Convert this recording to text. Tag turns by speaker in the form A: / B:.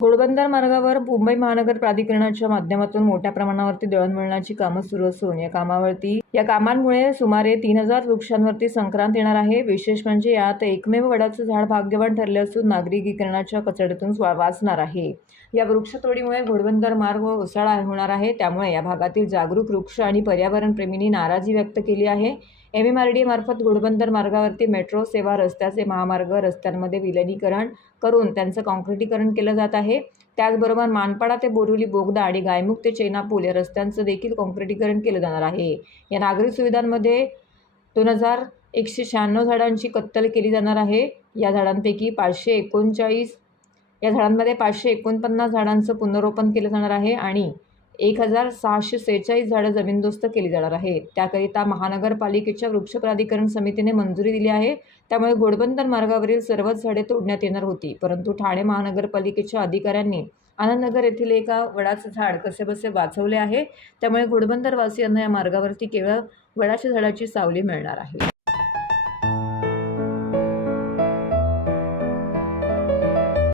A: घोडबंदर मार्गावर मुंबई महानगर प्राधिकरणाच्या माध्यमातून मोठ्या प्रमाणावरती दळणवळणाची कामं सुरू असून या कामावरती या कामांमुळे सुमारे तीन हजार वृक्षांवरती संक्रांत येणार आहे. विशेष म्हणजे यात एकमेव वडाचं झाड भाग्यवान ठरले असून नागरिकीकरणाच्या कचड्यातून वाचणार आहे. या वृक्षतोडीमुळे घोडबंदर मार्ग व ओसाळा होणार आहे. त्यामुळे या भागातील जागरूक वृक्ष आणि पर्यावरणप्रेमींनी नाराजी व्यक्त केली आहे. एम एम आर डी मार्फत घोडबंदर मार्गावरती मेट्रो सेवा रस्त्याचे महामार्ग रस्त्यांमध्ये विलनीकरण करून त्यांचं काँक्रिटीकरण केलं जात आहे. त्याचबरोबर मानपाडा ते बोरिवली बोगदा आणि गायमुख ते चेनापूल या रस्त्यांचं देखील काँक्रिटीकरण केलं जाणार आहे. या नागरिक सुविधांमध्ये दोन हजार एकशे शहाण्णव झाडांची कत्तल केली जाणार आहे. या झाडांपैकी पाचशे एकोणचाळीस या झाडांमध्ये पाचशे एकोणपन्नास झाडांचं पुनरोपण केलं जाणार आहे आणि एक हजार सहाशे सेहेचाळीस झाडं जमीनदोस्त केली जाणार आहेत. त्याकरिता महानगरपालिकेच्या वृक्ष प्राधिकरण समितीने मंजुरी दिली आहे. त्यामुळे घोडबंदर मार्गावरील सर्वच झाडे तोडण्यात येणार होती. परंतु ठाणे महानगरपालिकेच्या अधिकाऱ्यांनी आनंदनगर येथील एका वडाचं झाड कसेबसे वाचवले आहे. त्यामुळे घोडबंदरवासियांना या मार्गावरती केवळ वडाच्या झाडाची सावली मिळणार आहे.